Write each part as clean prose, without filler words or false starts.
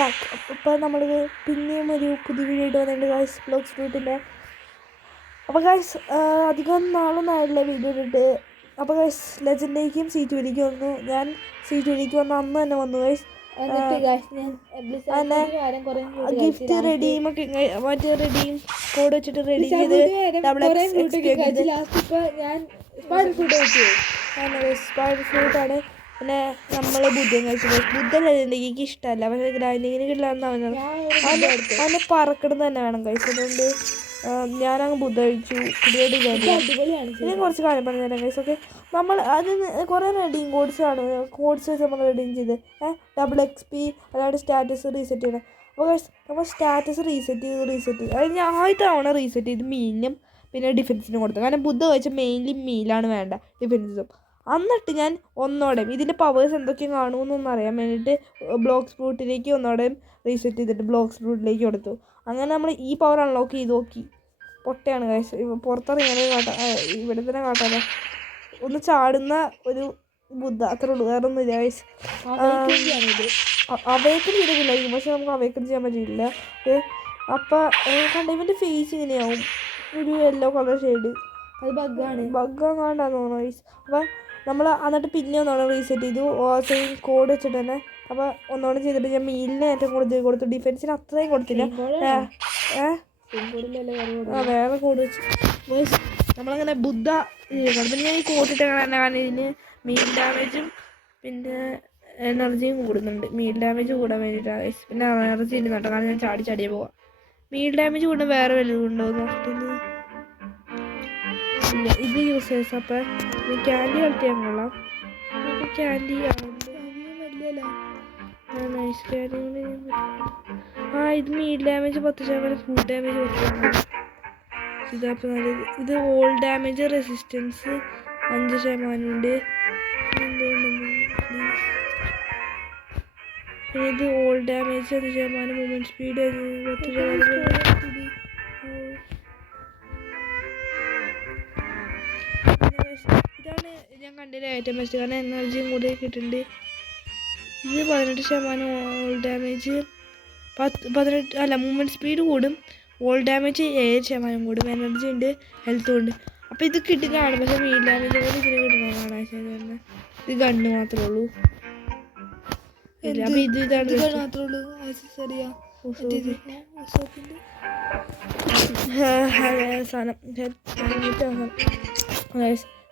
Back. ഇപ്പോൾ നമ്മളിത് പിന്നെയും ഒരു പുതിയ വീഡിയോ ഇട്ട് വന്നിട്ടുണ്ട് ഗൈസ്, ബ്ലോഗ്സ് ഫ്രൂട്ടിൻ്റെ. അപ്പോൾ ഗൈസ് അധികം നാളൊന്നും ആയില്ല വീഡിയോ ഇട്ടിട്ട്. അപ്പോൾ ഗൈസ് ലെജൻഡിലേക്കും C2യിലേക്കും വന്നു. ഞാൻ C2യിലേക്ക് വന്ന അന്ന് തന്നെ വന്നു ഗൈസ്. ഗിഫ്റ്റ് റെഡീം ഒക്കെ മറ്റേ റെഡീം കോഡ് വെച്ചിട്ട് റെഡീം ചെയ്ത് സ്പൈഡർ ഫ്രൂട്ടാണ്. പിന്നെ നമ്മൾ ബുദ്ധൻ കഴിച്ചത്. ബുദ്ധൻ ലെജൻഡിലേക്ക് ഇഷ്ടമല്ല, പക്ഷേ ഗ്രൈൻഡിങ്ങിന് കിട്ടില്ലാന്ന് അവനെ പറക്കിടുന്ന തന്നെ വേണം കഴിച്ചത്. അതുകൊണ്ട് ഞാനങ്ങ് ബുദ്ധ കഴിച്ചു. പിന്നെ കുറച്ച് കാര്യം പറഞ്ഞു തരാം ഗൈസ്. ഓക്കെ, നമ്മൾ അതിന് കുറേ റെഡീം കോഡ്സ് വെച്ച് നമ്മൾ റെഡീം ചെയ്ത് XP അല്ലാണ്ട് സ്റ്റാറ്റസ് റീസെറ്റ് ചെയ്യണം. അപ്പോൾ ഗൈസ് നമ്മൾ സ്റ്റാറ്റസ് റീസെറ്റ് ചെയ്ത് അത് ഞാൻ ആദ്യത്തെ തവണ റീസെറ്റ് ചെയ്ത് മീലിനും പിന്നെ ഡിഫൻസിനും കൊടുത്തു. കാരണം ബുദ്ധ കഴിച്ച മെയിൻലി മീലാണ് വേണ്ട, ഡിഫൻസും. എന്നിട്ട് ഞാൻ ഒന്നോടെയും ഇതിൻ്റെ പവേഴ്സ് എന്തൊക്കെയും കാണുമെന്നൊന്നും അറിയാൻ വേണ്ടിയിട്ട് ബ്ലോക്സ് ഫ്രൂട്ടിലേക്ക് ഒന്നോടെയും റീസെറ്റ് ചെയ്തിട്ട് ബ്ലോക്സ് ഫ്രൂട്ടിലേക്ക് കൊടുത്തു. അങ്ങനെ നമ്മൾ ഈ പവർ അൺലോക്ക് ചെയ്ത് നോക്കി. പൊട്ടയാണ് ഗൈസ്. പുറത്തിറങ്ങിയാൽ ഇവിടെ തന്നെ കാട്ടാതെ ഒന്ന് ചാടുന്ന ഒരു ബുദ്ധ, അത്രേ ഉള്ളൂ, വേറെ ഒന്നും ഇല്ല ഗൈസ്. അവേക്കൻ ചെയ്തിട്ടില്ലായിരിക്കും, പക്ഷെ നമുക്ക് അവേക്കൻ ചെയ്യാൻ പറ്റില്ല. അപ്പം കണ്ട ഇവൻ്റെ ഫേസ് ഇങ്ങനെയാവും, ഒരു യെല്ലോ കളർ ഷെയ്ഡ്. അത് ബഗ്ഗാണ്ടാന്ന് തോന്നുന്നു ഗൈസ്. അപ്പം നമ്മൾ എന്നിട്ട് പിന്നെ ഒന്നോടെ റീസെറ്റ് ചെയ്തു സെയിം കോഡ് വെച്ചിട്ട് തന്നെ. അപ്പോൾ ഒന്നോടെ ചെയ്തിട്ട് ഞാൻ മീലിന് ഏറ്റവും കൂടുതൽ കൊടുത്തു, ഡിഫൻസിന് അത്രയും കൊടുത്തില്ല. വേറെ കോഡ് വെച്ച് നമ്മളങ്ങനെ ബുദ്ധ പിന്നെ ഞാൻ ഈ കോട്ടിട്ട് കാരണം ഇതിന് മീൽ ഡാമേജും പിന്നെ എനർജിയും കൂടുന്നുണ്ട്. മീൽ ഡാമേജ് കൂടാൻ വേണ്ടിയിട്ടാണ്. പിന്നെ എനർജി ഇല്ല കേട്ടോ, കാരണം ഞാൻ ചാടിയേ പോവാം. മീൽ ഡാമേജ് കൂടാൻ വേറെ വല്ലതും ഉണ്ടോ നോക്കിയിട്ട് ഇല്ല, ഇത് യൂസ് ചെയ്ത്. അപ്പം ക്യാൻഡി കളിക്കാൻ കൊള്ളാം. Candy nice candy. ഇത് മീൽ ഡാമേജ് 10%, ഫുഡ് ഡാമേജ് 10%. ഇതപ്പോൾ നല്ലത്. ഇത് ഓൾ ഡാമേജ് റെസിസ്റ്റൻസ് 5% ഉണ്ട്. പിന്നെ ഇത് ഓൾ ഡാമേജ് 5%, മൂവ്മെൻറ്റ് സ്പീഡ് 10%. ഇതാണ് ഞാൻ കണ്ടതിൽ ഏറ്റവും ബെസ്റ്റ്, കാരണം എനർജിയും കൂടി കിട്ടുന്നുണ്ട്. ഇത് 18% ഓൾ ഡാമേജ്, 18 മൂവ്മെൻറ്റ് സ്പീഡ് കൂടും, ഓൾ ഡാമേജ് 7% കൂടും, എനർജി ഉണ്ട്, ഹെൽത്തും ഉണ്ട്. അപ്പോൾ ഇത് കിട്ടുന്നതാണ്, പക്ഷേ മീൽ ഡാമേജ് കൂടി ഇതിന് കിട്ടുന്നതാണ്. ഇത് ഗണ്ണ് മാത്രമേ ഉള്ളൂ. അപ്പോൾ ഇതാണ് സാധനം.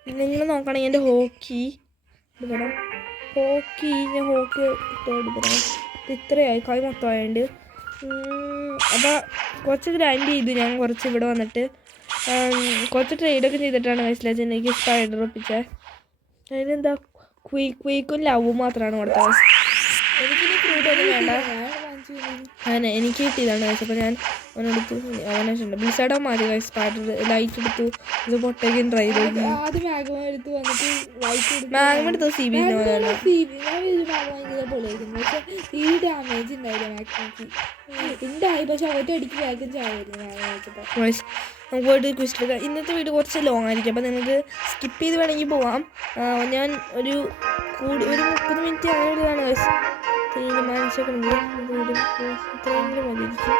നിങ്ങൾ നോക്കുകയാണെങ്കിൽ എൻ്റെ ഹോക്കി എടുക്കണം. ഞാൻ ഹോക്കി എടുക്കണം. ഇത് ഇത്രയായി, കൈ മൊത്തമായുണ്ട്. അപ്പോൾ കുറച്ച് ഗ്രൈൻഡ് ചെയ്തു ഞാൻ കുറച്ച് ഇവിടെ വന്നിട്ട്. കുറച്ച് ട്രേഡൊക്കെ ചെയ്തിട്ടാണ് ലെജൻഡിലേക്ക് സ്പൈഡർ ഒപ്പിച്ചത്. അതിനെന്താ ക്വീക്കും ലവും മാത്രമാണ് കൊടുത്തത്. എനിക്കിനി ഫ്രൂട്ട് ഒന്നും വേണ്ട, അങ്ങനെ എനിക്ക് കിട്ടിയതാണ് ഗൈസ്. അപ്പോൾ ഞാൻ അവനെടുത്തു, അവനുണ്ട് ബ്ലിസാഡോ മാറി ഗൈസ്. സ്പൈഡർ ലൈറ്റ് എടുത്തു, ഇത് പൊട്ടേക്കും ട്രൈ ചെയ്തു. മാഗ്മ എടുത്തു CB നമുക്ക് പോയിട്ട് ക്വിസ്റ്റ് എടുക്കാം. ഇന്നത്തെ വീഡിയോ കുറച്ച് ലോങ് ആയിരിക്കും, അപ്പോൾ നിങ്ങൾക്ക് സ്കിപ്പ് ചെയ്ത് വേണമെങ്കിൽ പോവാം. ഞാൻ ഒരു 30 മിനിറ്റ് അങ്ങനെ ഒരു ഇതാണ് ഗൈസ് തീരുമാനിച്ചേക്കുന്നത്. ഇത്രയെങ്കിലും മതിയിരിക്കും.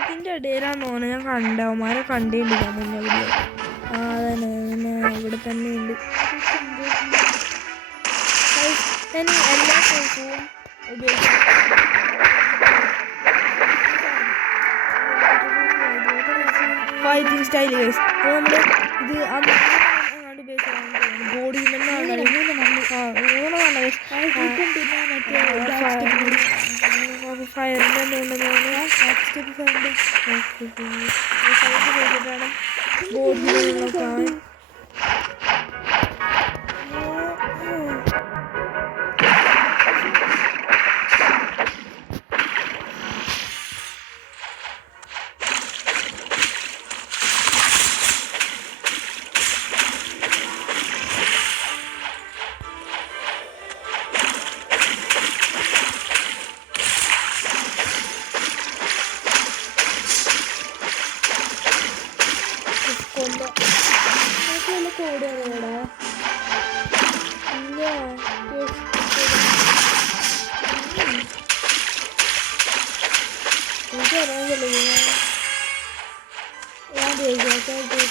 ഇതിൻ്റെ ഇടയിലാന്ന് തോന്നുന്നു ഞാൻ കണ്ടവന്മാരെ കണ്ടിട്ടില്ല മുന്നേ വീഡിയോ. അതന്നെ ഇവിടെ തന്നെ ഉണ്ട്. ഞാൻ എല്ലാ ദിവസവും ഫൈറ്റിംഗ് സ്റ്റൈൽ ഗൈസ്. അപ്പോൾ നമ്മൾ ഇത് അങ്ങോട്ട് ഉപയോഗിച്ചാൽ ബോഡി ഫയറിൻ്റെ ബോഡി കോടിയാണ് ഇവിടെ ഇല്ല എനിക്കറിയാൻ ഞാൻ ദേശീയമായിട്ട്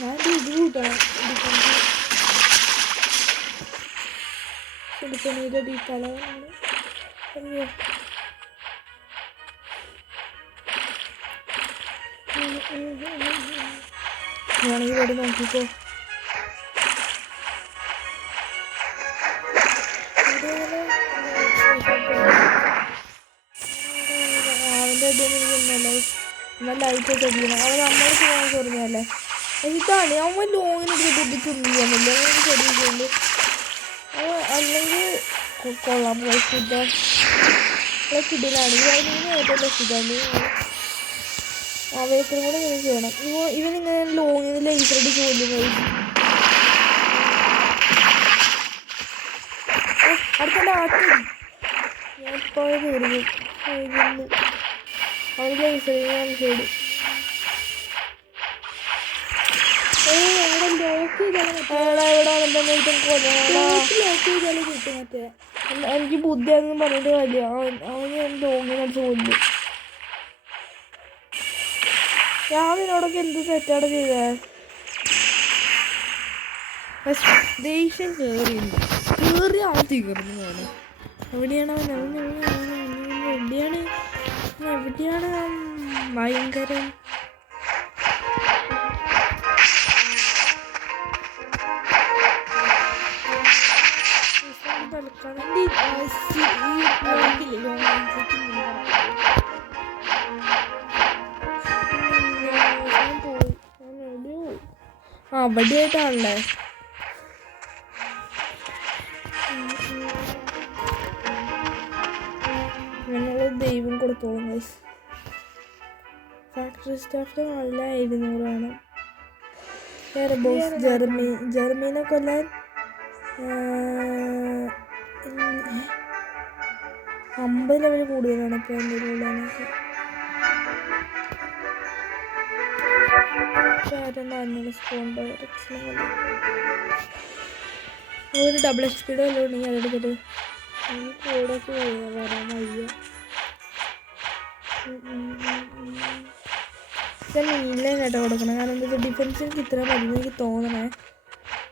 ഞാൻ ഇത് കൂട്ടണം ചെറുപ്പനീരുടെ ഡീപ്പാളാണ് ഞാണെങ്കിൽ ഇവിടെ നോക്കിക്കോ അവൻ്റെ അടിയൊന്നും എന്നാൽ ലൈറ്റൊക്കെ അടിക്കണം അവൻ നമ്മൾ പോകാൻ കുറഞ്ഞല്ലേ ഇതാണ് അവൻ ലോങ്ങിനെടുത്തിട്ട് തിന്നിയാണല്ലോ അങ്ങനെ ചെറിയുള്ളൂ അല്ലെങ്കിൽ കൊള്ളാം ഫുഡ് കിടലാണെങ്കിൽ അതിന് ഏറ്റവും ബെസ്റ്റിതാണ് അവയത്തിനും കൂടെ ഇങ്ങനെ ചെയ്യണം ഇവനിങ്ങനെ ലോങ്ങിന് ലേസറടി ജോലി അടുത്ത ആട്ടി ഞാൻ ഇപ്പോൾ തീർന്നു അവന് ലേസറി ഞാൻ ചെയ്തു എനിക്ക് ബുദ്ധിയാണെന്ന് പറഞ്ഞിട്ട് കാര്യ അവന് ലോങ്ങിന് അടിച്ച് കൊല്ലു ഞാൻ നിന്നോടൊക്കെ എന്ത് തെറ്റാണ് ചെയ്തേ ദേഷ്യം കേറി അവൻ തീർന്നു പോണ് എവിടെയാണ് എവിടെയാണ് ഭയങ്കരം അവിടെയായിട്ടാണല്ലേ ഞങ്ങൾ ദൈവം കൊടുത്തോളും ഫാക്ടറി സ്റ്റാഫിന് നല്ല 200 വേണം വേറെ ബോസ് ജെർമീനെ കൊല്ലാൻ 50 ലെവൽ കൂടുതലാണ് ഇപ്പോൾ എൻ്റെ കൊല്ലാനൊക്കെ ഒരു ഡബിൾ സ്പീഡ് വല്ലതും ഉണ്ടെങ്കിൽ അതെടുത്തിട്ട് കൂടൊക്കെ വരാൻ വയ്യ നീലയും കേട്ടോ കൊടുക്കണം കാരണം എന്താ വെച്ചാൽ ഡിഫൻസിന് ഇത്ര മതി എനിക്ക് തോന്നണേ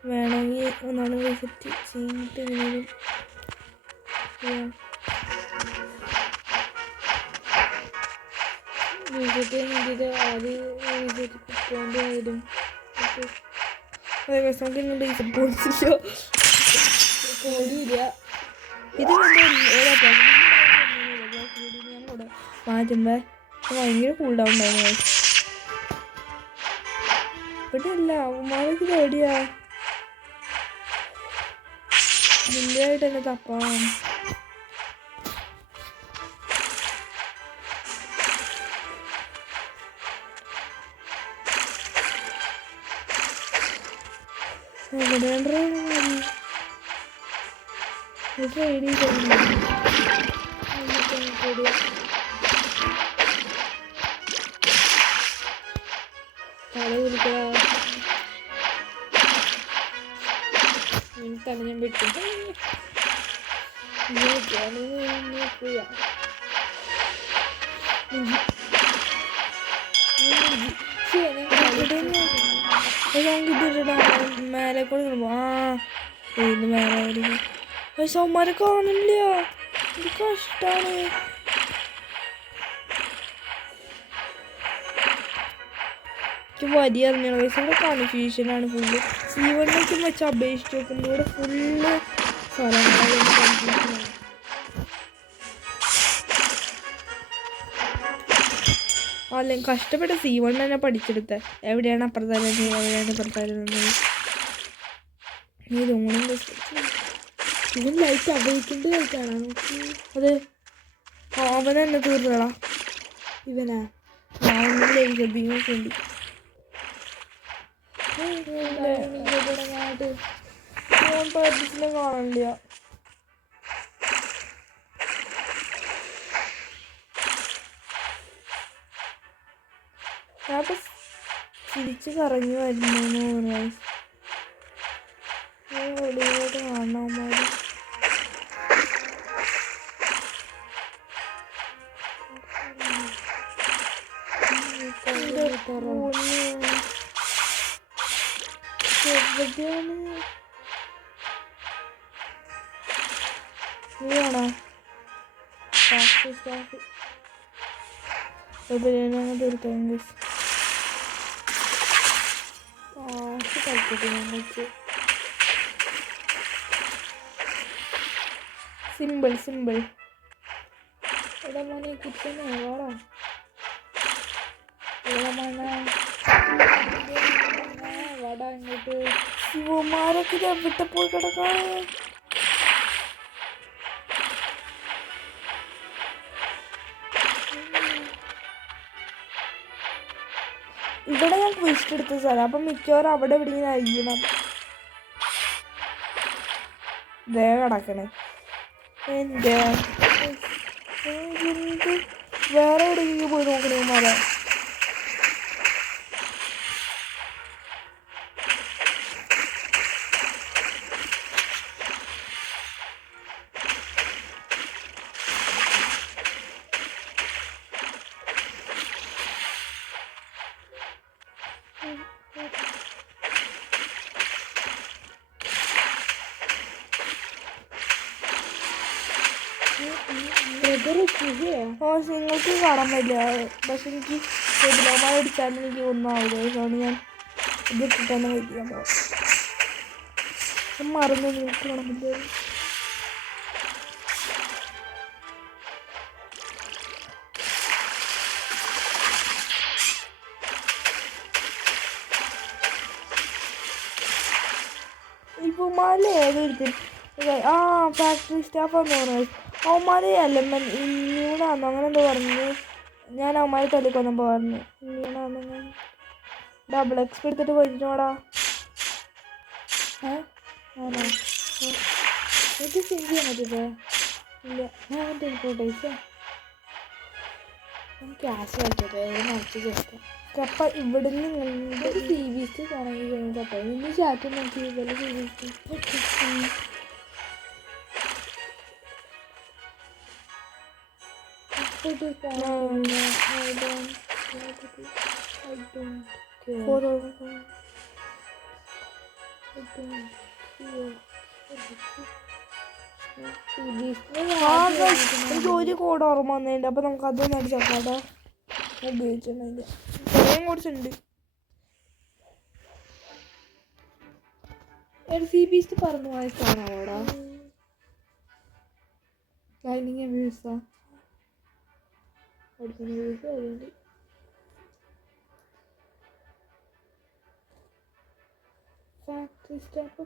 വേണമെങ്കിൽ ഒന്നാണ് വിസിറ്റ് ചെയ്തിട്ട് എങ്ങനെയും വിസിറ്റ് ചെയ്തിട്ട് ആദ്യം വിസിറ്റ് പോകേണ്ടി വരും അതേ നമുക്ക് ഇന്ന് റീസെറ്റ് പോയിട്ടില്ല പോയില്ല ഇത് ഞാൻ കൂടെ മാറ്റുമ്പോ ഭയങ്കര കൂൾ ഡൗൺ ഉണ്ടായിരുന്നു ഇവിടെ അല്ല അവന്മാർക്ക് പേടിയാ മുമ്പായിട്ട് തന്നെ തപ്പാം തല ഞാൻ വിട്ടു മേലെ കൂടെ ഇത് മേലെ സൗമാരെ കാണില്ല ഇത് കഷ്ടാണ് വലിയ അറിഞ്ഞ വയസ്സിൻ്റെ കൺഫ്യൂഷനാണ് ഫുള്ള് C1 വെച്ച് അപേക്ഷിച്ച് നോക്കുമ്പോൾ ഇവിടെ ഫുള്ള് സ്ഥലങ്ങളാണ് കൺഫ്യൂഷനാണ് അല്ലെങ്കിൽ കഷ്ടപ്പെട്ട C1 തന്നെ പഠിച്ചെടുത്ത എവിടെയാണ് അപ്പുറത്തായിരുന്നത് എവിടെയാണ് ഇപ്പുറത്തായിരുന്നത് ഇവൻ ലൈറ്റ് അപേക്ഷിക്കേണ്ട ലൈറ്റാണോ നോക്കി അതെ അവൻ തന്നെ തീർന്നടാ ഇവനാ ലൈറ്റ് ഉണ്ട് ഞാൻ പഠിച്ചില്ല കാണില്ല ഇങ്ങോട്ട് തിരിച്ച് കറങ്ങി വരുന്നു. വെളിയിലോട്ട് കാണാമാര് എവിടെയാണ് നീയാണോ സ്റ്റാഫ് ബിരിയാണി തീർക്കാൻ ഞങ്ങൾക്ക് സിമ്പിൾ ഇവിടെ മോനെ കിച്ചനെ വാടാ വാടാ ഇങ്ങോട്ട് ശിവമാരൊക്കെ എവിടെ പോയി കിടക്കാൻ ഇവിടെ ഞാൻ ട്വിസ്റ്റ് എടുത്ത സ്ഥലം അപ്പം മിക്കവാറും അവിടെ ഇവിടെ ഇങ്ങനെ അയ്യണം ദേ കിടക്കണേ എൻ്റെ എന്ത് വേറെ എവിടെയെങ്കിലും പോയി നോക്കണേ മര നിങ്ങൾക്ക് കാണാൻ പറ്റില്ല പക്ഷെ എനിക്ക് ശരിയമായി അടിച്ചാൽ എനിക്ക് ഒന്നും ആവില്ല അതുകൊണ്ട് ഞാൻ ഇതിട്ടിട്ട് തന്നെ വയ്ക്കാൻ പോകും മറന്നു നിങ്ങൾക്ക് കാണാൻ പറ്റില്ല ഇപ്പോൾ മല ഏതെടുത്ത് ഫാക്ടറി സ്റ്റാഫാന്ന് പറഞ്ഞത് അവന്മാരെ അല്ലമ്മൻ ഇന്നൂടാന്നോ അങ്ങനെ എന്തോ പറഞ്ഞു ഞാൻ അവന്മാരെ തല്ലിക്കൊന്നപ്പോൾ പറഞ്ഞു ഇന്നൂടാന്ന് ഡബിൾ എക്സ്പി എടുത്തിട്ട് പോയിട്ടോടാ ആണോ എനിക്ക് സെൻഡ് ചെയ്യാൻ പറ്റില്ലേ ഇല്ല ഞാൻ അവൻ്റെ ഇമ്പോർട്ടേഴ്സ് ക്യാഷ് കളിച്ചോട്ടെ നടത്തി ചേർക്കാം കപ്പ ഇവിടുന്ന് ഒരു സി ബി സി പോകണമെങ്കിൽ കപ്പ ഇന്ന് ചാറ്റ് നോക്കി ഇതുപോലെ C B C I don't എനിക്ക് ഒരു കോഡ് ഓർമ്മ വന്നിട്ടുണ്ട് അപ്പൊ നമുക്ക് അതൊന്നും അടിച്ചോക്കാട്ടെ ഉപയോഗിച്ചിട്ടുണ്ട് കുറേയും കുറച്ചുണ്ട് സി ബി എസ് പറഞ്ഞു പോയ സാധനമാണോടാ ലൈനിങ് വ്യൂസാ അടുത്ത വ്യൂസ് അതുകൊണ്ട് factory staff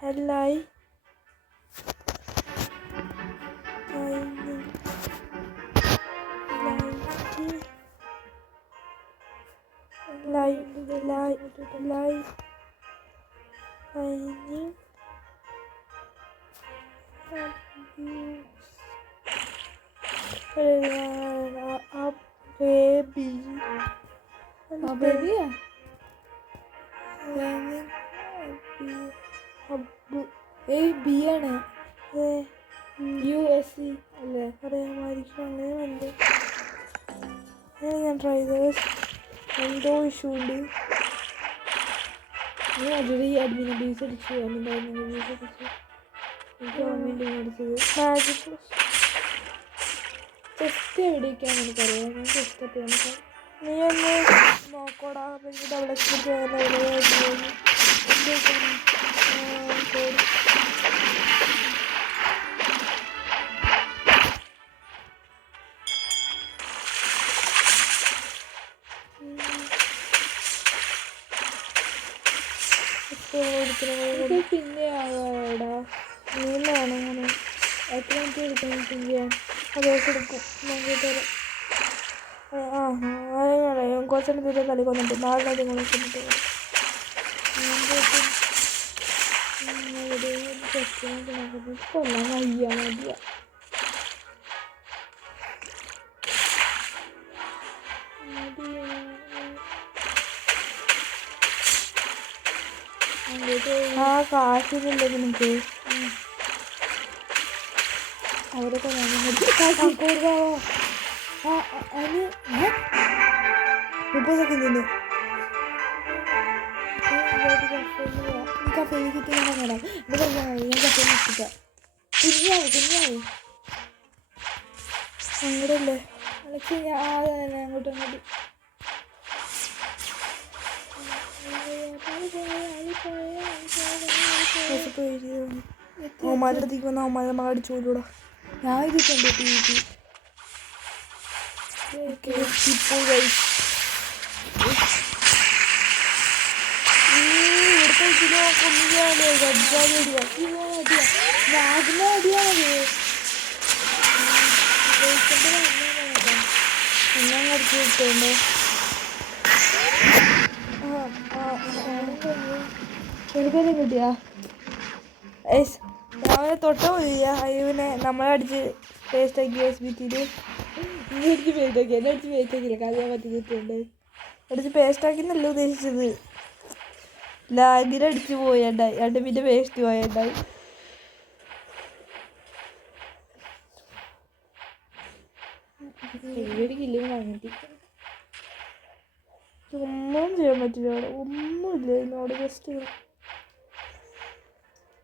headlight ആണ് USC അല്ലേ അറിയാമായിരിക്കും അങ്ങനെ ഉണ്ട് ഞാൻ ട്രൈ ചെയ്ത് എന്തോ ഇഷ്യൂ ഉണ്ട് ഞാൻ ഓൾറെഡി അഡ്മിൻ അബ്യൂസ് അടിച്ചു അതിൻ്റെ അബ്യൂസ് അടിച്ചു എനിക്ക് ഗവൺമെൻറ് അടിച്ചത് മാജിക് ടെസ്റ്റ് എവിടെയൊക്കെയാണ് എനിക്കറിയാം ഞാൻ ടെസ്റ്റ് ഒക്കെ നീ ഒന്ന് നോക്കോടാ അപ്പം എനിക്ക് ഡബിൾ എക്സ്പെക്ട് ചെയ്യാൻ പിന്നെ ആവാടാ നീന്നാണ് അങ്ങനെ എത്ര മിനിറ്റ് എടുക്കണം ചെയ്യാൻ അതൊക്കെ എടുക്കും നോക്കി തരാം അങ്ങനെ കുറച്ചെണ്ണം തീരെ കളിക്കൊന്നുണ്ട് നാളെ നിങ്ങൾ കൊല്ലാൻ വയ്യ മതിയ. ആ കാശിനില്ല നിനക്ക്. അവരൊക്കെ 30 സെക്കൻഡിന് കഫേയിൽ കിട്ടി. ഞാൻ പറഞ്ഞാൽ ഞാൻ കഫേയിൽ കിട്ടിക്കാം. കുഞ്ഞാവും അങ്ങടല്ലേ അലക്സ്. ഞാൻ അങ്ങോട്ടും ഓമാരുടെ അടുത്തേക്ക് വന്ന ഓമാരുടെ മകൾ അടിച്ചു പോലൂടാ. ഞാൻ ഇതിട്ടുണ്ട് ടി എനിക്കൊന്നും കിട്ടിയാ രാവിലെ തൊട്ട പോയില്ല. അയ്യോനെ നമ്മളെ അടിച്ച് പേസ്റ്റ് ആക്കി ഹോസ്പിറ്റലിൽ അടിച്ച് പേസ്റ്റാക്കി. എന്നെ അടിച്ച് പേസ്റ്റാക്കിയില്ല. കറിയാൻ പറ്റുന്നുണ്ട്. അടിച്ച് പേസ്റ്റാക്കിന്നല്ല ഉദ്ദേശിച്ചത്. ലാഗിലടിച്ച് പോയണ്ടായി. അണ്ട് പിന്നെ പേസ്റ്റ് പോയണ്ടായി. ഒന്നും ചെയ്യാൻ പറ്റില്ല. അവിടെ ഒന്നുമില്ല. അവിടെ ജസ്റ്റ്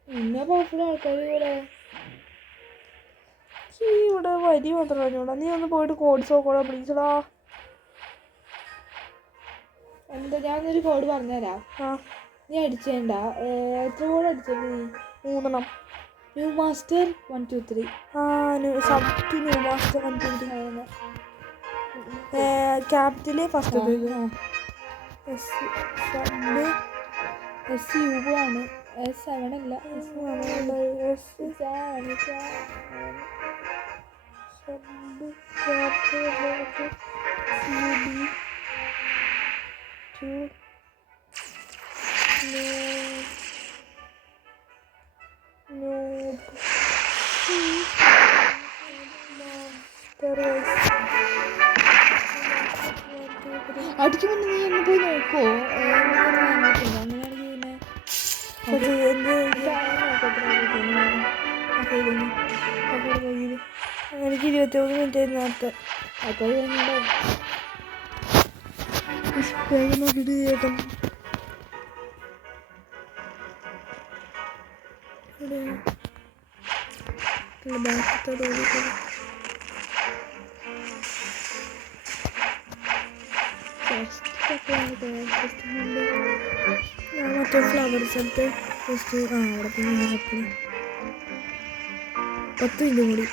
പിന്നെ പല ആൾക്കാർ ഇവിടെ വരി മാത്രം പറഞ്ഞോടാ. നീ ഒന്ന് പോയിട്ട് കോഡ്സ് നോക്കോടാ പ്ലീസടാ. എന്താ ഞാനൊരു കോഡ് പറഞ്ഞുതരാം. നീ അടിച്ചേണ്ട. എത്ര കോഡ് അടിച്ചേണ്ടി? നീ 3 new master 1 2 3. New master 1 2 3. Capital first S U ആണ്. S7 അല്ല. അടിച്ചു മുന്നേ നീ ഒന്ന് പോയി നോക്കോ. എനിക്ക് 21 മിനിറ്റ് നേരത്തെ നോക്കിട്ട് ചേട്ടൻ മറ്റേ ഫ്ലവർ സ്ഥലത്ത് ജസ്റ്റ് അവിടെ പിന്നെ 10 മിനിറ്റ് കൂടി.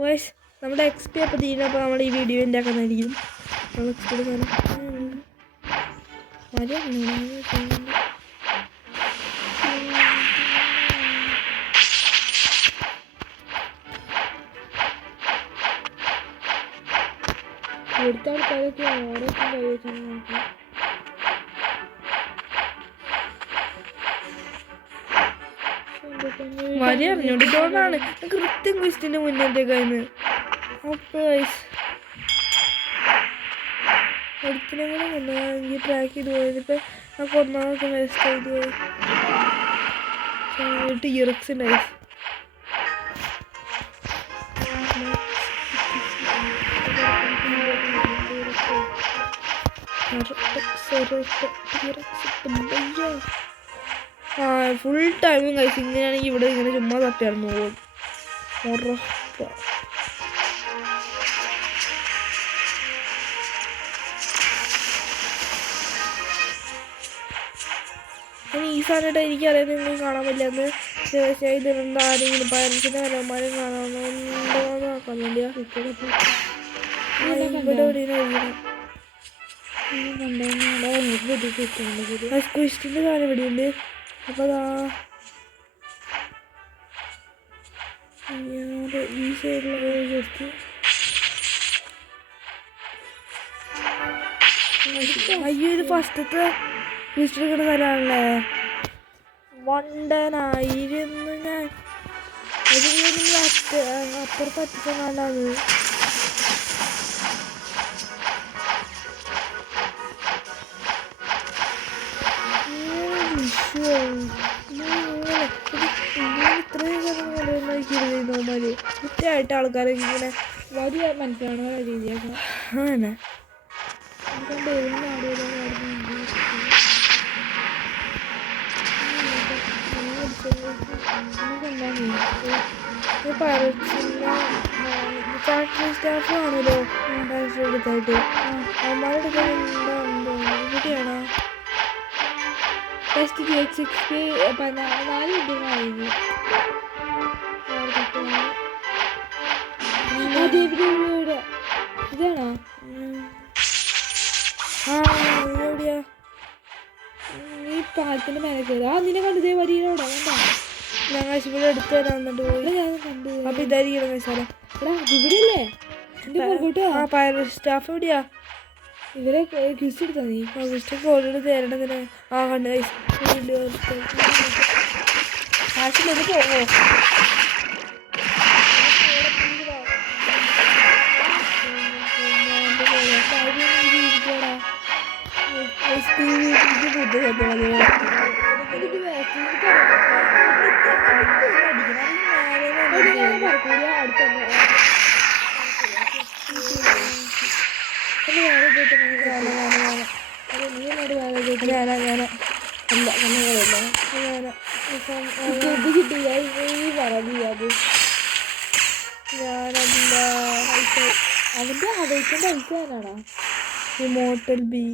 വോയിസ് നമ്മുടെ XP അപ്പോൾ തീരുന്നപ്പോൾ നമ്മൾ ഈ വീഡിയോ ഉണ്ടാക്കുന്നതായിരിക്കും. നമ്മൾ XP ഇവിടുത്തെ ആൾക്കാരൊക്കെ ഓരോക്കെ കൈവച്ചു നോക്കി. മരി അറിഞ്ഞോണ്ടിട്ടോണ്ടാണ് കൃത്യം ക്വസ്റ്റിന്റെ മുന്നേറ്റേക്കായിരുന്നു. അടുത്തിനെ കൂടെ മുന്നേ എനിക്ക് ട്രാക്ക് ചെയ്ത് പോയത്. ഇപ്പം ആ കൊന്നാൾക്ക് വേസ്റ്റ് ആയിട്ട് പോയി. ടീറക്സ് ഉണ്ടായി. ഫുൾ ടൈമും കഴിച്ചു. ഇങ്ങനെയാണെങ്കിൽ ഇവിടെ ഇങ്ങനെ ചുമ്മാ തട്ടിയായിരുന്നു പോകും. ഈ സാധനമായിട്ട് എനിക്കറിയാം നിങ്ങൾ കാണാൻ പറ്റില്ലെന്ന്. ഇതെന്താ ആരെങ്കിലും പാരൻസിൻ്റെ കലമാരും കാണാമെന്നുണ്ടോന്ന് നോക്കാൻ വേണ്ടിയാ ഇവിടെ എവിടെയാണ് ക്വസ്റ്റിൻ്റെ സാധനം ഇവിടെയുണ്ട്. അപ്പോൾ അതാ ഈ സൈഡിലുള്ള ജസ്റ്റ് അയ്യോ ഇത് ഫസ്റ്റത്തെ ട്വിസ്റ്റ് എടുക്കുന്ന സ്ഥലമാണല്ലേ. വണ്ടനായിരുന്നു ഞാൻ. അപ്പുറത്ത് അറ്റത്തെ കാണാത്. കൃത്യമായിട്ട് ആൾക്കാരൊക്കെ ഇങ്ങനെ വലിയ മനസ്സിലാണോ രീതിയൊക്കെ അങ്ങനെ ഫാക്ടറി സ്റ്റാഫ് ആണല്ലോ ഫാക്ടറി എടുത്തായിട്ട് അമ്മമാരെടുക്കാൻ ഇവിടെയാണോ ടെസ്റ്റ് GX6 4 മിനിറ്റ് കഴിഞ്ഞു. ഇതാണോ എവിടെയാ ഈ പാലത്തിന്റെ മേലെ കയറി. നിന്നെ കണ്ടതേ വരിയിലൂടെ വേണ്ട. ഞങ്ങൾ ഇവിടെ എടുത്തു തരാൻ വന്നിട്ട് പോയി. ഞാൻ കണ്ടു. അപ്പൊ ഇതായിരിക്കണം സ്ഥലം. എടാ ഇവിടെയല്ലേ എന്റെ പോകട്ടോ. ആ പൈററ്റ് സ്റ്റാഫ് എവിടെയാ? ഇവരെ ക്യൂസ് എടുത്താ നീ ഓൾറെഡി തരണതിന്. ആ കണ്ട് ആശിലൊന്ന് പോവോ? അവന്റെ അവയ്ക്കേണ്ട ഐസാനാണോ ഇമോർട്ടൽ ബി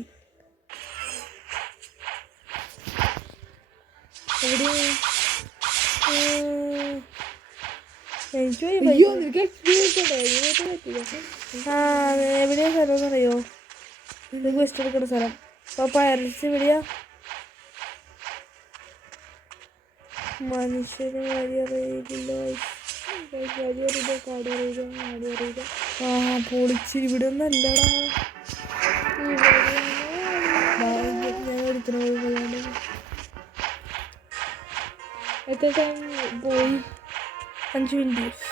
എവിടെയാ സ്ഥലം എന്നറിയോ? ഇത് ക്വസ്റ്റ് എടുക്കുന്ന സ്ഥലം. അപ്പൊ പൈററ്റ്സ് എവിടെയാ? മനുഷ്യന് വഴിയറിയില്ല. പൊളിച്ച് ഇവിടെ ഒന്നല്ലടാ. ഞാൻ എടുത്തിട്ട് എത്ര ടൈം പോയി? 5 മിനിറ്റ്.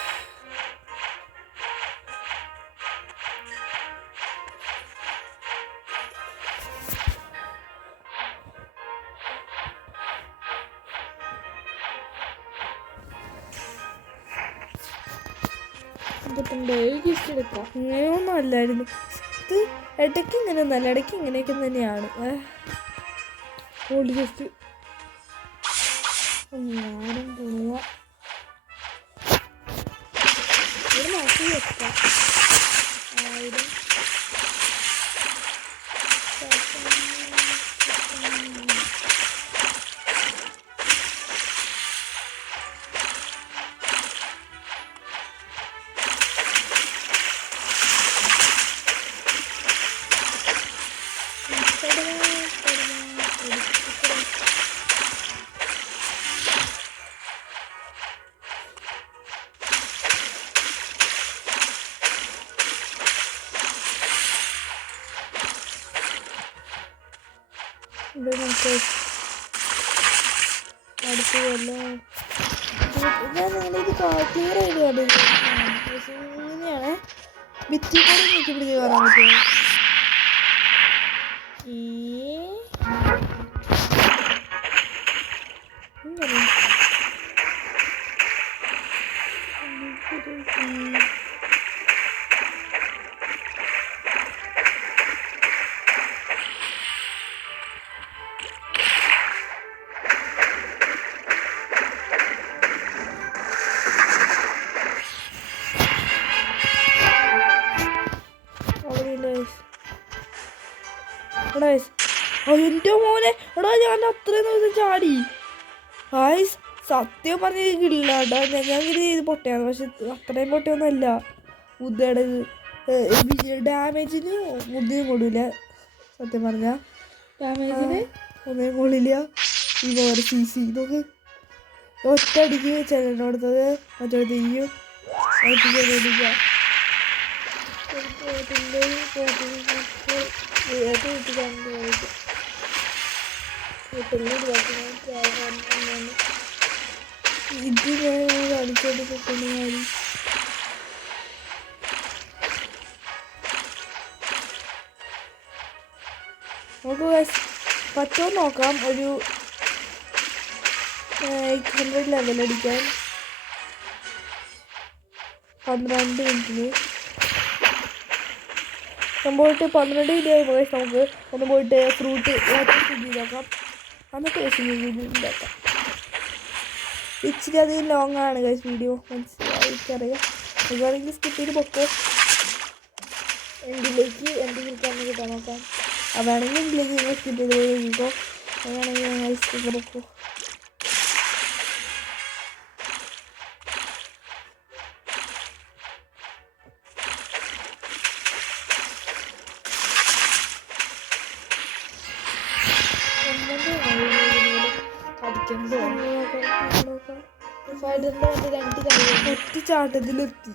ഇങ്ങനെയൊന്നും അല്ലായിരുന്നു. ഇത് ഇടയ്ക്ക് ഇങ്ങനെ ഒന്നല്ല, ഇടയ്ക്ക് ഇങ്ങനെയൊക്കെ തന്നെയാണ്. ജസ്റ്റ് ഞാനും പോവാ ഇവിടെ മാറ്റി വെക്കാം. 1000 ഇവിടെ നമുക്ക് അടുത്ത് കൊല്ലം ഞാൻ നിങ്ങളിത് ക്ലിയർ ചെയ്ത് ഇങ്ങനെയാണ്. ഭിത്തി കൂടെ നോക്കി പിടിച്ച് കയറാൻ പറ്റുമോ? എന്റെ മോനെ എടാ ഞാൻ അത്രയും ദിവസം ചാടി. ഗായ്സ് സത്യം പറഞ്ഞില്ല കേട്ടോ. ഞാൻ ഇത് ചെയ്ത് പൊട്ടയാണ്, പക്ഷെ അത്രയും പൊട്ടയൊന്നുമല്ല. ബുദ്ധയുടെ ഡാമേജിന് ബുദ്ധിയും കൊള്ളില്ല. സത്യം പറഞ്ഞ ഡാമേജിന് ഒന്നും കൊള്ളില്ല. ഈ വേറെ CC നോക്ക് ഒറ്റടിക്ക് ചെല്ലിനോടുത്തത് മറ്റേ തെയ്യും ഇത് ഞാൻ കാണിച്ചോണ്ട് കിട്ടുന്ന നമുക്ക് പറ്റുമോ നോക്കാം. ഒരു 800 ലെവൽ അടിക്കാൻ 12 മിനിറ്റിന് പോയിട്ട് 12 മിനിറ്റ് ഗൈസ്. നമുക്ക് ഒന്ന് പോയിട്ട് ഫ്രൂട്ട് ചെയ്ത് നോക്കാം. എന്നിട്ട് ഉണ്ടാക്കാം. ഇച്ചിരി അധികം ലോങ് ആണ് ഗൈസ് വീഡിയോ, മനസ്സിലായിക്കറിയാം. ഇതാണെങ്കിൽ സ്കിപ്പ് ചെയ്ത് പൊക്കോ. എന്തിലേക്ക് എന്തെങ്കിലും കിട്ടാൻ നോക്കാം. അതാണെങ്കിൽ എന്തിലേക്ക് നിങ്ങൾ സ്കിപ്പ് ചെയ്ത് പോയി നോക്കിക്കോ. അതാണെങ്കിൽ സ്കിപ്പ് പൊക്കോ. ഒറ്റ ചാട്ടത്തിലെത്തി.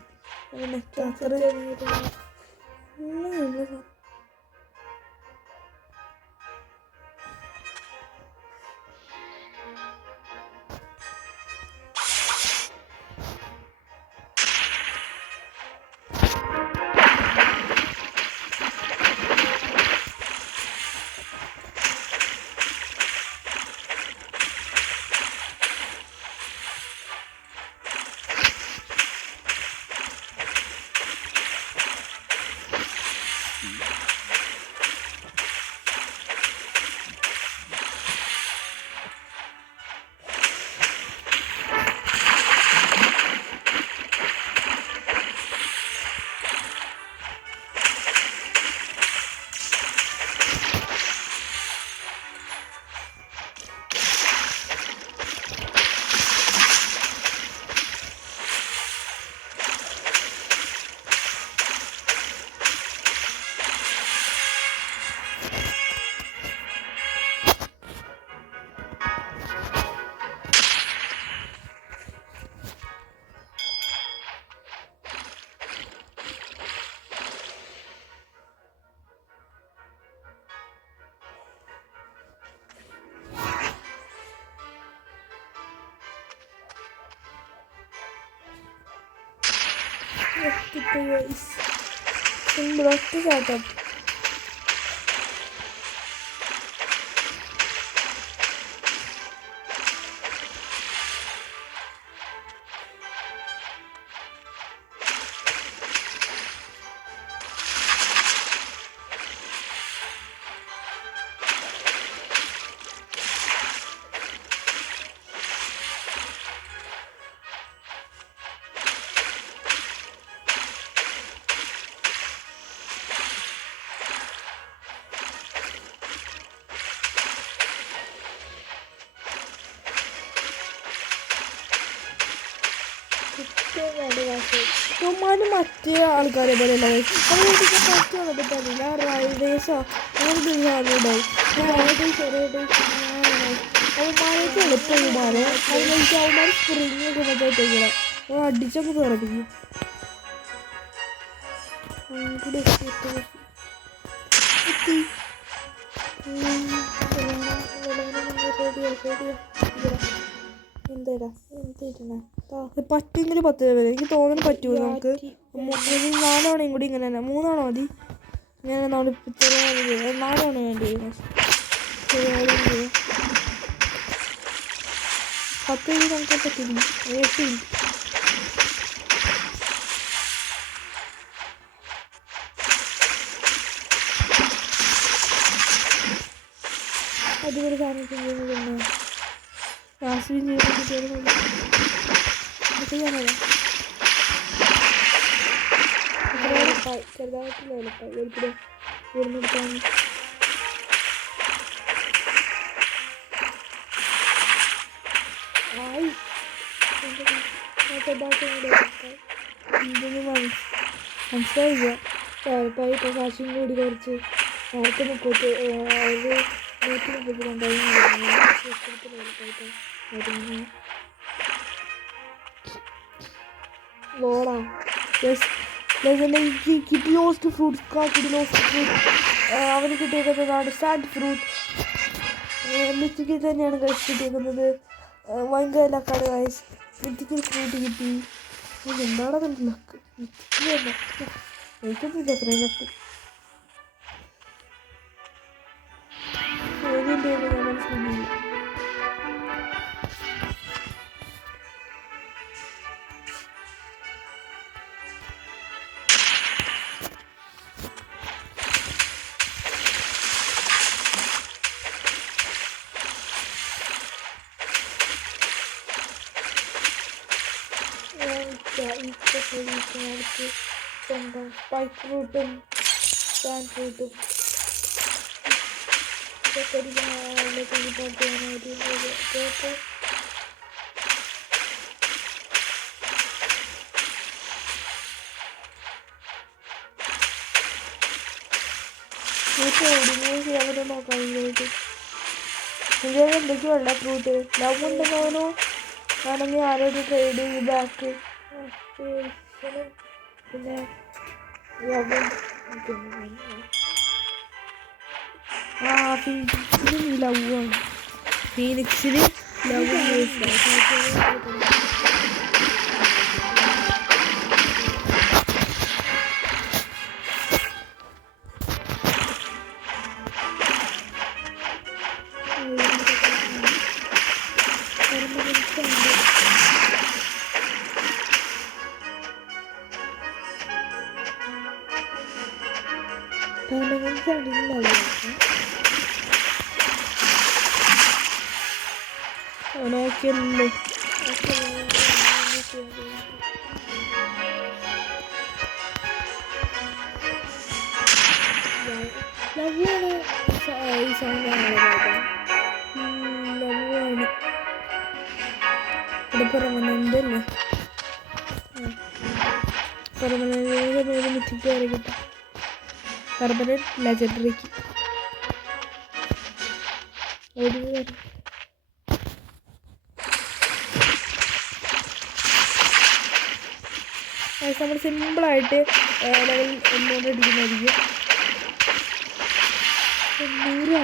ഒറ്റ ചാട്ടം. ഉമ്മാനും മറ്റേ ആൾക്കാരെ പോലെ അല്ല ഫസ്റ്റ് വന്നിട്ട് പറഞ്ഞില്ല റൈഡേഴ്സോ അങ്ങനെ ആളുണ്ടാവും. അവന്മാരൊക്കെ എളുപ്പം ഉമാരെ അതിലേക്ക് അവന്മാർ സ്പ്രിങ് ഒക്കെ മറ്റേക്കണം അടിച്ചൊക്കെ പിറപ്പിക്കും. പറ്റെങ്കിൽ 10 വരെ എനിക്ക് തോന്നുന്നു പറ്റുമോ നമുക്ക്. 4 തവണയും കൂടി ഇങ്ങനെ തന്നെ 3 തവണ മതി. ഇങ്ങനെ 4 തവണ വേണ്ടി 10 നമുക്ക് പറ്റില്ല. 8 അടിപൊളി സാധനം ചെയ്യുന്നത് ലാസ്റ്റ് ചെയ്യുന്നത് ചെറുതായിട്ടുള്ള എളുപ്പം ഉയർന്നെടുക്കാൻ മനസ്സിലായില്ല. ഉറപ്പായി കാശും കൂടി കുറച്ച് 132 അവന് കിട്ടിയേക്കുന്നതാണ് സാൻഡ് ഫ്രൂട്ട്. മിത്തിക്കിൽ തന്നെയാണ് കഴിച്ച് കിട്ടിയിരിക്കുന്നത്. ഭയങ്കര ലക്കാണ് ഗൈസ്. മിത്തിക്കിൽ ഫ്രൂട്ട് കിട്ടി. എന്താണ് അതിൻ്റെ ലക്ക്? മിത്തിക്കിൽ തന്നെ എനിക്കൊന്നുമില്ല അത്രയും ലക്ക്. ഏതിൻ്റെ ഞാൻ മനസ്സിലാക്കി. സ്വന്തം സ്പൈക്ക് ഫ്രൂട്ടും പാൻ ഫ്രൂട്ടും ഇതൊക്കെ ചെയ്യാൻ നോക്കാൻ വേണ്ടിയിട്ട് ഇന്ത്യയിൽ എന്തൊക്കെയുള്ള ഫ്രൂട്ട് ലവ് ഉണ്ടെന്നോ ആണെങ്കിൽ ആരോട് ട്രേഡ് ഈ ബാക്ക് പിന്നെ ഫീനിക്സിന് ലവാണ്. ഫീനിക്സിന് ലവ് നോക്കിയല്ലോ. ലവാണ് ഈ സൗണ്ടാണ്. ലവാണ് ഇവിടെ പെർമനൻ്റ് പെർമനൻ്റ് പേര് മിറ്റിക്ക് വരെ കിട്ടും. പെർമനൻ്റ് ലെജൻഡറിക്ക് ഒരു നമ്മൾ സിമ്പിളായിട്ട് ലെവൽ 100 അടിക്കുന്നതായിരിക്കും. 100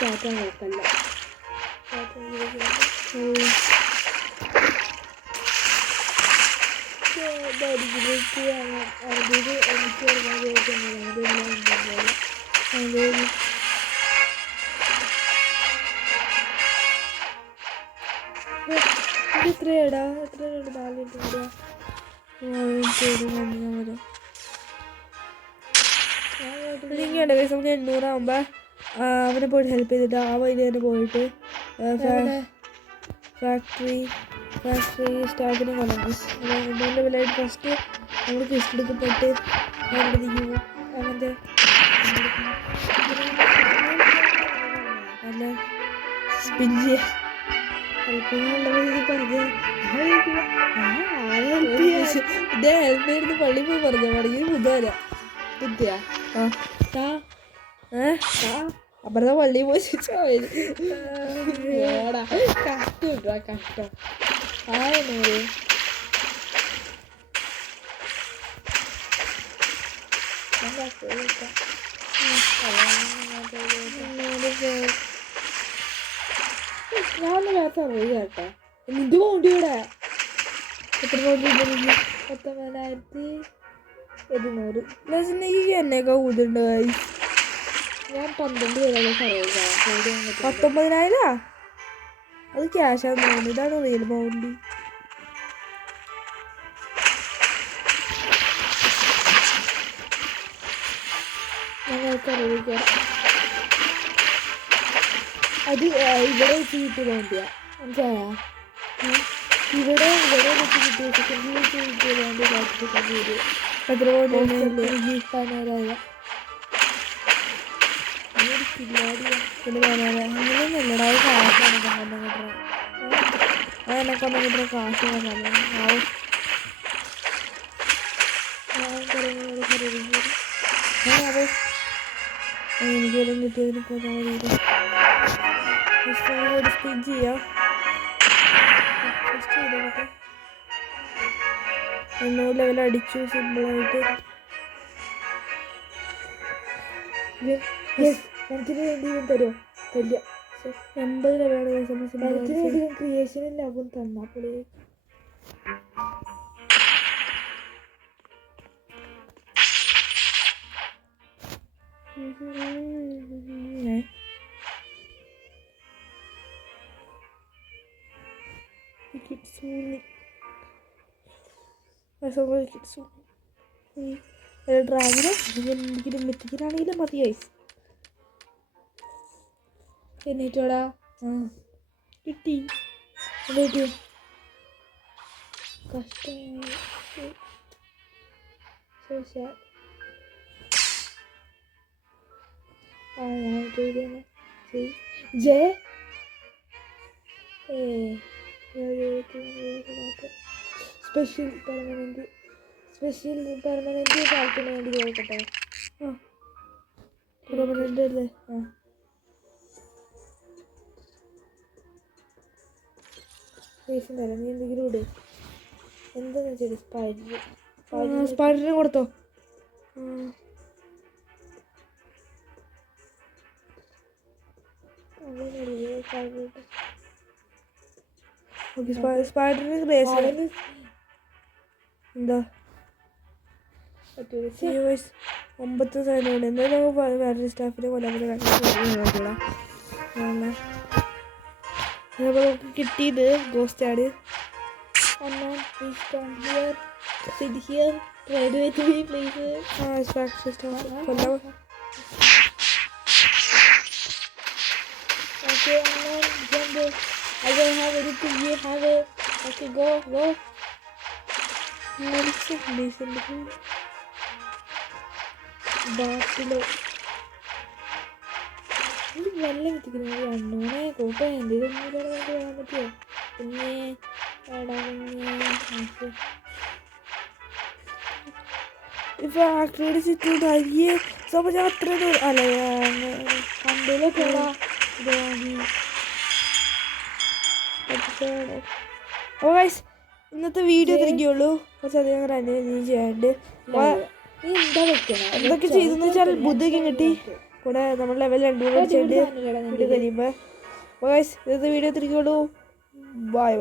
ചാറ്റാൻ കുഴപ്പമില്ല. എത്രയാടാ? 4 ഇങ്ങോട്ട് പൈസ നമുക്ക് 800 ആകുമ്പോൾ അവനെ പോയിട്ട് ഹെൽപ്പ് ചെയ്തിട്ട് ആ വഴി തന്നെ പോയിട്ട് ഫാക്ടറി സ്റ്റാഫിനെ കൊണ്ടുപോകും. ഇതിൻ്റെ വിലയായിട്ട് ഫസ്റ്റ് നമ്മൾ ക്വിസ്റ്റ് എടുക്കപ്പെട്ട് അവരുടെ അവൻ്റെ അല്ല സ്പിഞ്ച് ഹെൽപ്പ് ചെയ്യാനുള്ളത് പറഞ്ഞ് ഇതേ ഹെൽപ്പ് ചെയ്യുന്നത് പള്ളി പോയി പറഞ്ഞ പടങ്ങി ബുധവാര ബുദ്ധിയാ അപ്പുറത്തെ പള്ളി പോയി കഷ്ടം കഷ്ടം ആയെന്നൂറ് ഞാനൊന്ന് വേറെ സർവൈവ് കേട്ടോ. നിന്റെ പോണ്ടി ഇവിടെ എത്ര പോണ്ടി 19,700 എന്നൊക്കെ ഊതുണ്ട്. ഞാൻ 12 പേരാണ് സർവൈവ് ചെയ്യാം. 19,000 അത് ക്യാഷാന്ന് തോന്നുന്നു. ഇതാണ് റിയൽ ബൗണ്ടി. ഞങ്ങൾക്ക് അറിയിക്കാം അത് ഇവിടെ വെച്ച് കിട്ടിയ ബൗണ്ടിയാ മനസ്സിലായാ. ഇവിടെ വെച്ച് കിട്ടിയ കിട്ടിയ ബൗണ്ടി കാട്ടിട്ടുണ്ട്. എത്ര ബൗണ്ടി 15,000 പിന്നെ അങ്ങനെയൊന്നുമില്ലടാ. കാശാണ് എന്നെക്കൊന്നും കിട്ടുന്ന കാശ് ആവും. അതെ എനിക്കെല്ലാം കിട്ടിയതിനൊക്കെ ഒരു സ്പിൻ ചെയ്യാം. എന്നൂറ് ലെവൽ അടിച്ചു സിമ്പിളായിട്ട്. എനിക്കിന് വേണ്ടി തരുമോ? തരില്ല. 80 ലെവലാണ് എനിക്ക് വേണ്ടി ക്രിയേഷനും ലവും തന്നാ പുള്ളി. ഡ്രാഗിന് മിത്തിക്കിനാണെങ്കിലും മതി ഗൈസ്. എന്നിട്ടോടാ കിട്ടി. കഷ്ടമായി. ജയ സ്പെഷ്യൽ പെർമനന്റ് കാലത്തിന് വേണ്ടി കേൾക്കട്ടെ. പെർമനന്റ് അല്ലേ? പൈസ തരാം. നീ എന്തെങ്കിലും ഇട്. എന്താന്ന് വെച്ചാൽ സ്പൈഡറിന് കൊടുത്തോ? സ്പൈഡറിന് ഗ്രേസ് എന്താ 9 സൈനുണ്ട്. എന്തായാലും നമുക്ക് വേറെ സ്റ്റാഫിനെ കൊല്ലാൻ പറ്റില്ല. നമുക്ക് കിട്ടിയത് ഗോസ്റ്റാണ്. I don't have anything, you have it. Okay, go. ബാക്കിലോ വെള്ളം എത്തിക്കുന്നു. അണ്ണോനെ കൂട്ട എന്തെങ്കിലും നമുക്ക് വരാൻ പറ്റുമോ? പിന്നെ ഇപ്പൊ ആക്രിയുടെ ചുറ്റും അയ്യേ ഞാൻ അത്ര അല്ല കണ്ടില്ല പോടാ. അപ്പോൾ ഗൈസ് ഇന്നത്തെ വീഡിയോ തിരികെയുള്ളൂ. കുറച്ചധികം റണ്ണിങ് ചെയ്യാണ്ട് എന്തൊക്കെ ചെയ്തെന്ന് വെച്ചാൽ ബുദ്ധിയൊക്കെ കിട്ടി. കൂടെ നമ്മൾ ലെവൽ 2 അടിച്ചിട്ട് വീഡിയോ കഴിയുമ്പോൾ. അപ്പോൾ ഗൈസ് ഇന്നത്തെ വീഡിയോ തിരികെയുള്ളൂ. ബൈ.